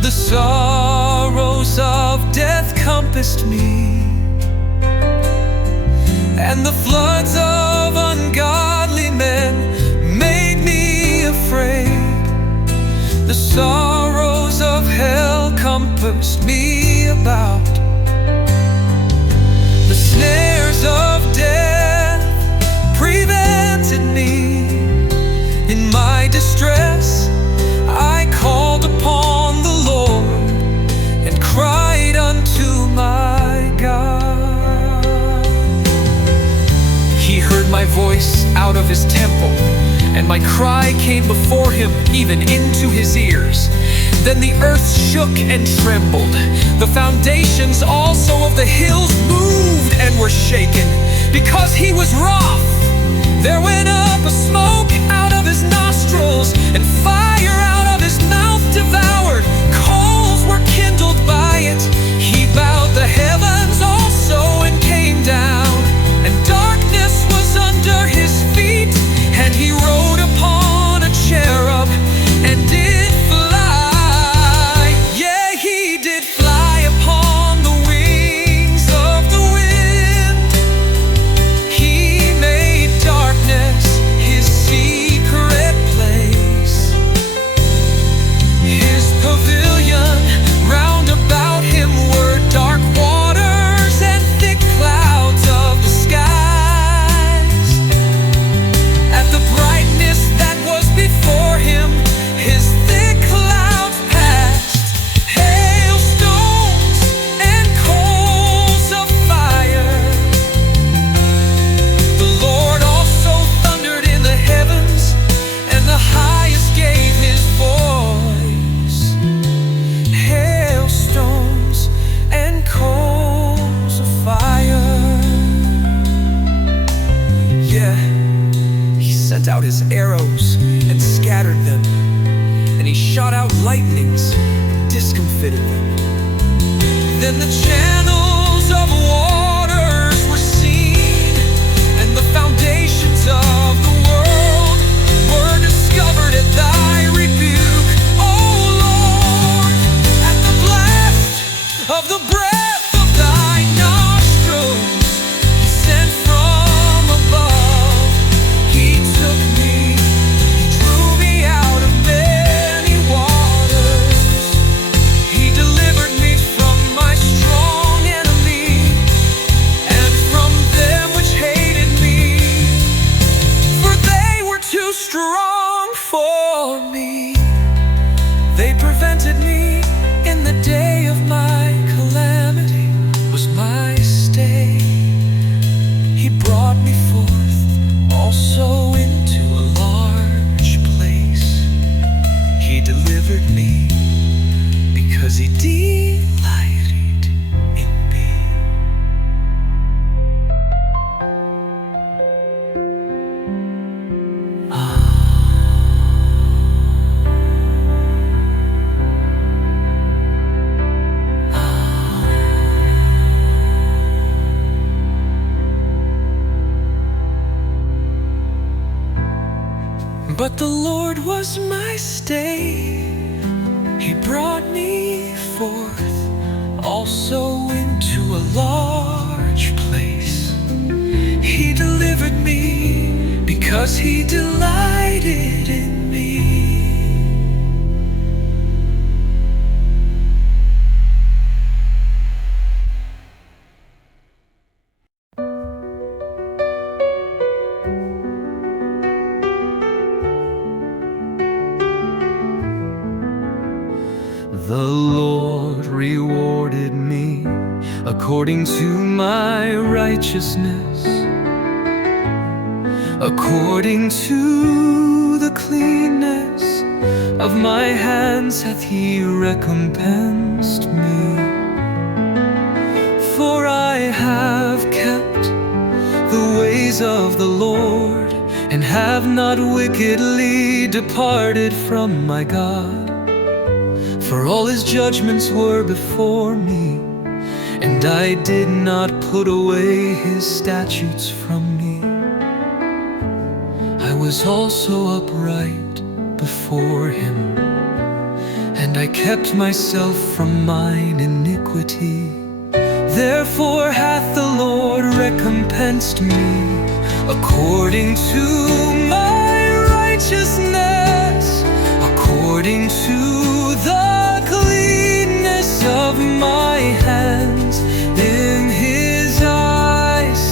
The sorrows of death compassed me, and the floods of ungodly men made me afraid. The sorrows of hell compassed me about. The snares of death prevented me. In my distress, I called upon the Lord and cried unto my God. He heard my voice out of his temple, and my cry came before him, even into his ears. Then the earth shook and trembled. The foundations also of the hills moved and were shaken. Because he was wroth, there went up a smoke out of his nostrils, and fire out of his mouth devoured. Coals were kindled by it. He bowed the heavens also and came down, and darkness was under his feet. And he rode upon a cherub and did fly. Yeah, he did fly upon the wings of the wind. He made darkness his secret place. His pavilion round about him were dark waters and thick clouds of the skies. At the brightness that was before him, his thick clouds passed. Hailstones and coals of fire. The Lord also thundered in the heavens, and the highest gave his voice. Hailstones and coals of fire. Yeah. He sent out his arrows and scattered them, and he shot out lightnings and discomfited them. Then the channels of waters were seen, and the foundations of the world were discovered at thy rebuke, O Lord. At the blast of the breath of thy nostrils, sent from above, he took me, he drew me out of many waters. He delivered me from my strong enemy, and from them which hated me, for they were too strong for me. They prevented me in the day of my calamity, was my stay. He brought me forth also into a large place. He delivered me because he delighted in me. But the Lord was my stay. He brought me forth also into a large place. He delivered me because he delighted in me. The Lord rewarded me according to my righteousness, according to the cleanness of my hands hath he recompensed me. For I have kept the ways of the Lord, and have not wickedly departed from my God. For all his judgments were before me, and I did not put away his statutes from me. I was also upright before him, and I kept myself from mine iniquity. Therefore hath the Lord recompensed me according to my righteousness, according to the cleanness of my hands in his eyesight.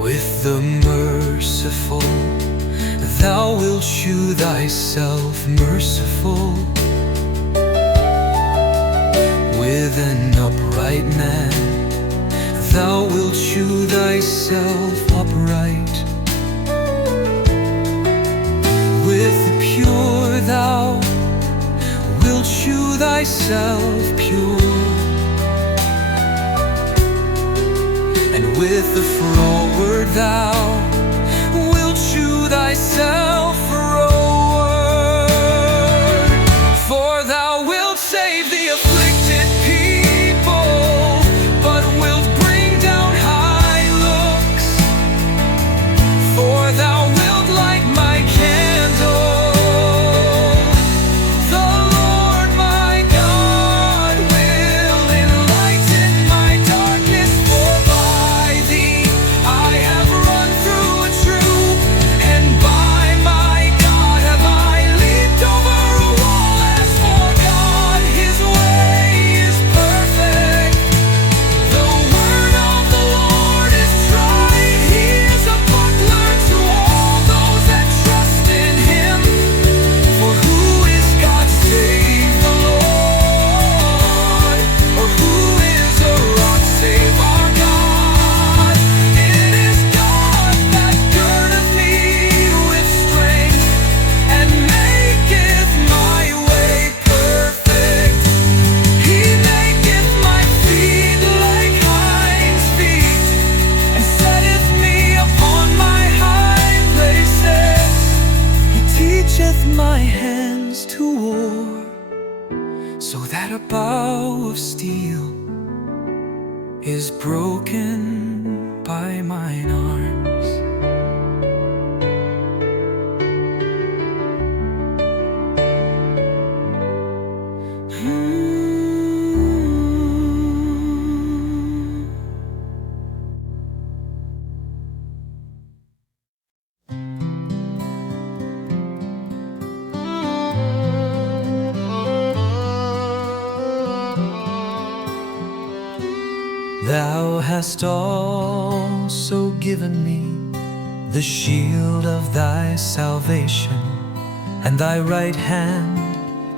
With the merciful thou wilt shew thyself merciful, with an upright man thou wilt shew thyself upright. With the pure thou wilt shew thyself pure, and with the froward thou wilt shew thyself froward. For thou wilt save the afflicted people, but wilt bring down high looks. For thou wilt light my candle, the Lord my God will enlighten my darkness. For by thee I have run through a troop, and by my God have I leaped over a wall. As for God, his way is perfect. The word of the Lord is tried. He is a buckler to all those that trust in him. For who is God save the Lord? Or who is a rock save our God? It is God that girdeth me with strength, and maketh my way perfect. He maketh my feet like hinds' feet, and setteth me upon my high places. He teacheth my hands to war, so that a bow of steel is broken by mine arms. Thou hast also given me the shield of thy salvation, and thy right hand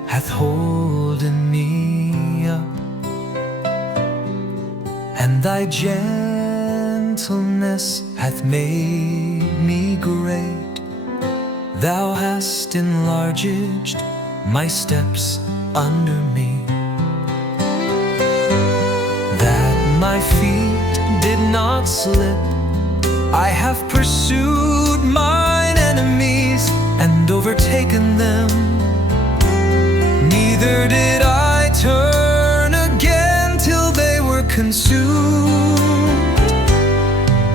hath holden me up, and thy gentleness hath made me great. Thou hast enlarged my steps under me, that my feet did not slip. I have pursued mine enemies and overtaken them. Neither did I turn again till they were consumed.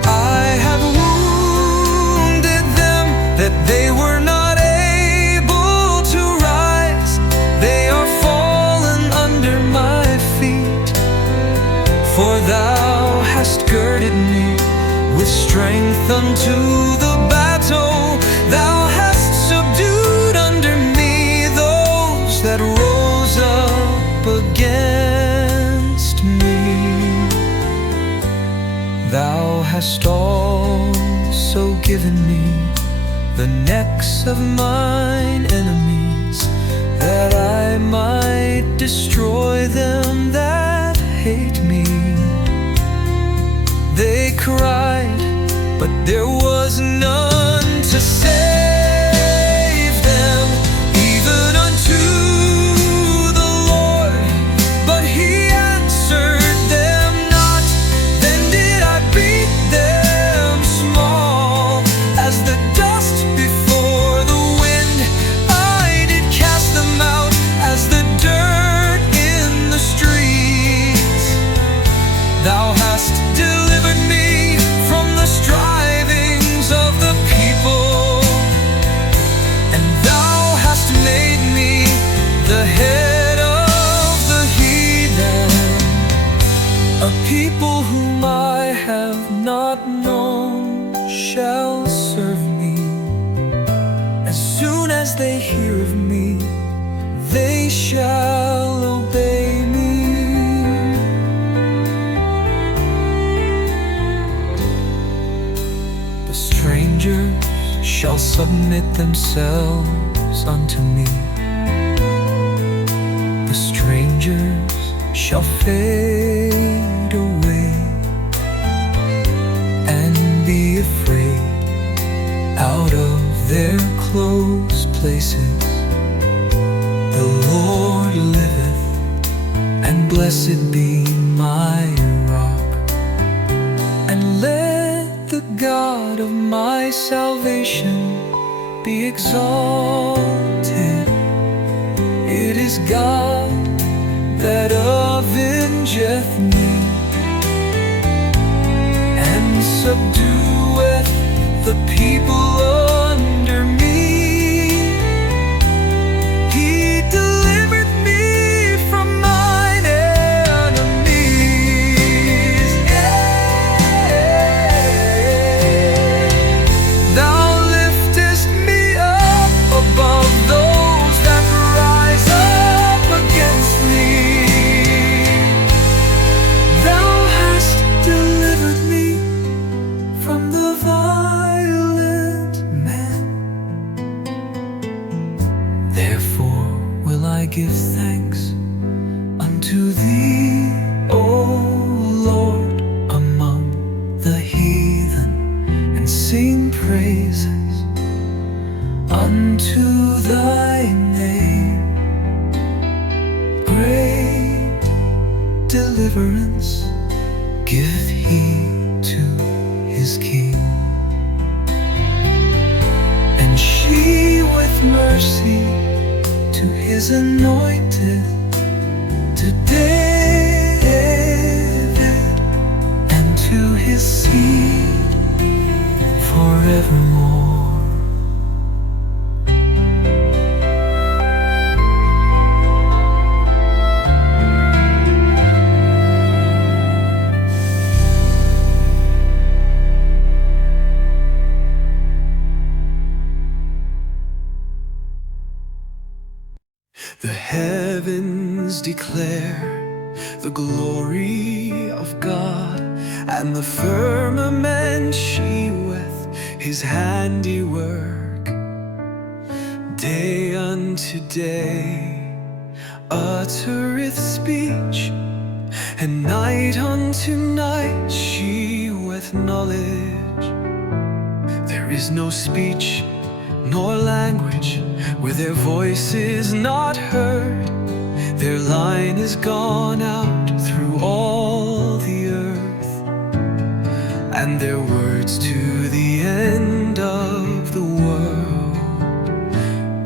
I have wounded them that they were not able to rise. They are fallen under my feet. For thou hast girded me with strength unto the battle. Thou hast subdued under me those that rose up against me. Thou hast also given me the necks of mine enemies, that I might destroy them that hate me. They cried, but there was none to save them, even unto the Lord, but he answered them not. Then did I beat them small as the dust before the wind. I did cast them out as the not known shall serve me. As soon as they hear of me, they shall obey me. The strangers shall submit themselves unto me. The strangers shall fade away and be afraid out of their close places. The Lord liveth, and blessed be my rock. And let the God of my salvation be exalted. It is God that avengeth me, and subdueth the people under me. He delivered me from mine enemies. Thou liftest me up above those that rise up against me. Thou hast delivered me from the violent man. Therefore will I give thanks unto thee, O Lord, among the heathen, and sing praises unto thy name. Great deliverance give he to his king, and sheweth mercy to his anointed, to David, and to his seed forevermore. The heavens declare the glory of God, and the firmament sheweth his handiwork. Day unto day uttereth speech, and night unto night sheweth knowledge. There is no speech nor language where their voice is not heard. Their line is gone out through all the earth, and their words to the end of the world.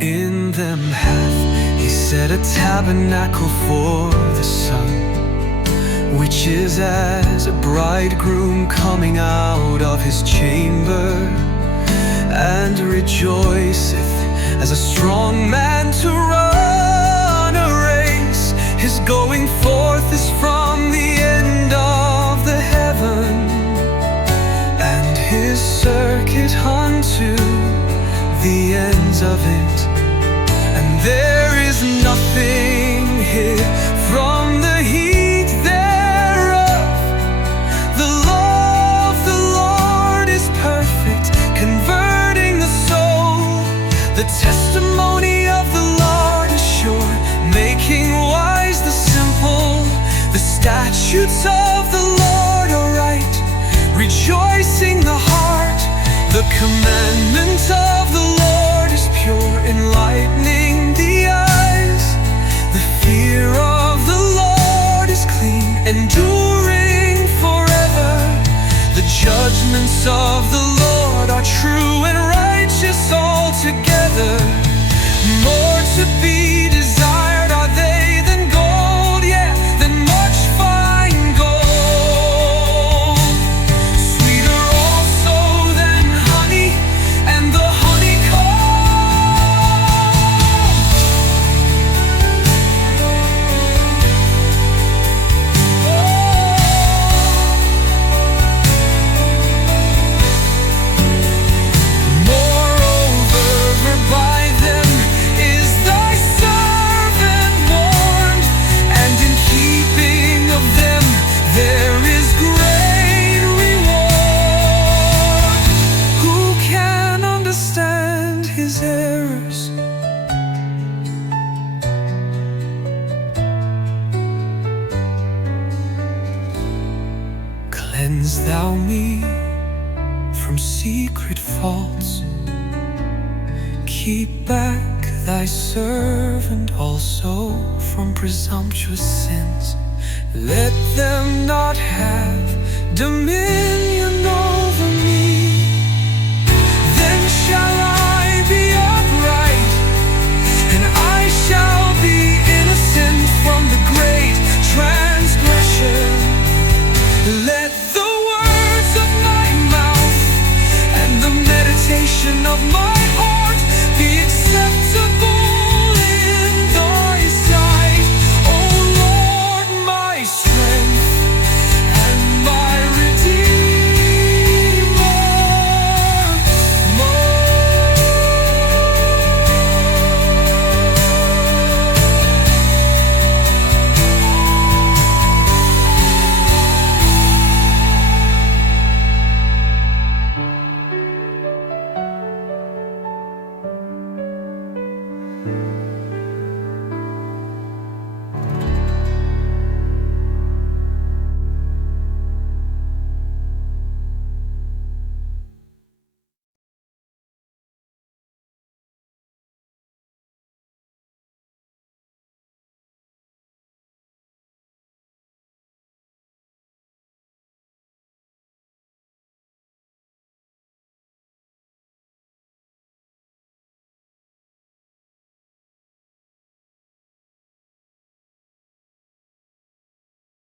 In them hath he set a tabernacle for the sun, which is as a bridegroom coming out of his chamber, and rejoiceth as a strong man to run a race. His going forth is from the end of the heaven, and his circuit unto the ends of it. And there is nothing hid from the heat thereof. The law of the Lord is perfect, converting the soul. The testimony of the Lord is sure, making wise the simple. The statutes of the Lord are right, rejoicing the heart. The commandment of the Lord is pure, enlightening the eyes. The fear of the Lord is clean, enduring forever. The judgments of the Lord are true and righteous altogether. More to be desired are they than gold, yeah, than much fine gold. Sweeter also than honey and the honeycomb. secret faults. Keep back thy servant also from presumptuous sins. Let them not have dominion over me. Then shall I be upright, and I shall be innocent from the great transgression. Let the words of my mouth and the meditation of my